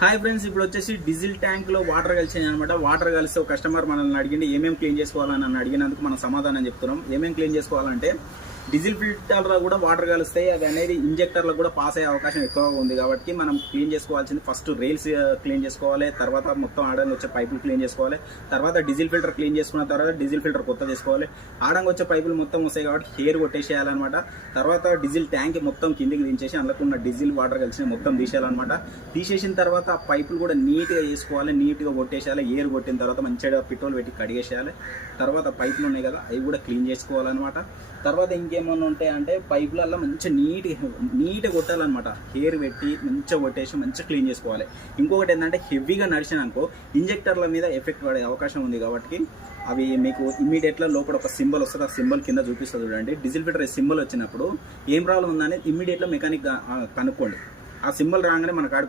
Hi friends, ఇప్పుడు వచ్చేసి diesel tank లో వాటర్ కలిసినాయి అనమాట. వాటర్ కలిస్తే ఒక కస్టమర్ మనల్ని అడిగింది ఏమేమి క్లీన్ చేసుకోవాలని నన్ను అడిగినందుకు మనం సమాధానం చెప్తున్నాం. ఏమేమి క్లీన్ చేసుకోవాలంటే డీజిల్ ఫిల్టర్లో కూడా వాటర్ కలిస్తాయి. అది అనేది ఇంజెక్టర్లో కూడా పాస్ అయ్యే అవకాశం ఎక్కువగా ఉంది. కాబట్టి మనం క్లీన్ చేసుకోవాల్సింది ఫస్ట్ రైల్స్ క్లీన్ చేసుకోవాలి, తర్వాత మొత్తం ఆడంగా వచ్చే పైపులు క్లీన్ చేసుకోవాలి, తర్వాత డీజిల్ ఫిల్టర్ క్లీన్ చేసుకున్న తర్వాత డీజిల్ ఫిల్టర్ కొత్త చేసుకోవాలి. ఆడంగా వచ్చే పైపులు మొత్తం వస్తాయి కాబట్టి హెయిర్ కొట్టేసేయాలన్నమాట. తర్వాత డీజిల్ ట్యాంక్ మొత్తం కిందికి దించేసి అందులో ఉన్న డీజిల్ వాటర్ కలిసి మొత్తం తీసేయాలన్నమాట. తీసేసిన తర్వాత ఆ పైపులు కూడా నీట్గా వేసుకోవాలి, నీట్గా కొట్టేసేయాలి. ఎయిర్ కొట్టిన తర్వాత మంచిగా పెట్రోల్ పెట్టి కడిగేసేయాలి. తర్వాత పైపులు ఉన్నాయి కదా అవి కూడా క్లీన్ చేసుకోవాలన్నమాట. తర్వాత ఇంకేమన్నా ఉంటాయంటే పైపులలో మంచిగా నీట్గా కొట్టాలన్నమాట. హెయిర్ పెట్టి మంచిగా కొట్టేసి మంచిగా క్లీన్ చేసుకోవాలి. ఇంకొకటి ఏంటంటే హెవీగా నడిచినాకో ఇంజెక్టర్ల మీద ఎఫెక్ట్ పడే అవకాశం ఉంది. కాబట్టి అవి మీకు ఇమ్మీడియట్గా లోపల ఒక సింబల్ వస్తుంది, ఆ సింబల్ కింద చూపిస్తుంది చూడండి. డీజిల్ ఫిల్టర్ సింబల్ వచ్చినప్పుడు ఏం ప్రాబ్లం ఉందని ఇమ్మీడియట్గా మెకానిక్ కనుక్కోండి. ఆ సింబల్ రాగానే మన కాడికి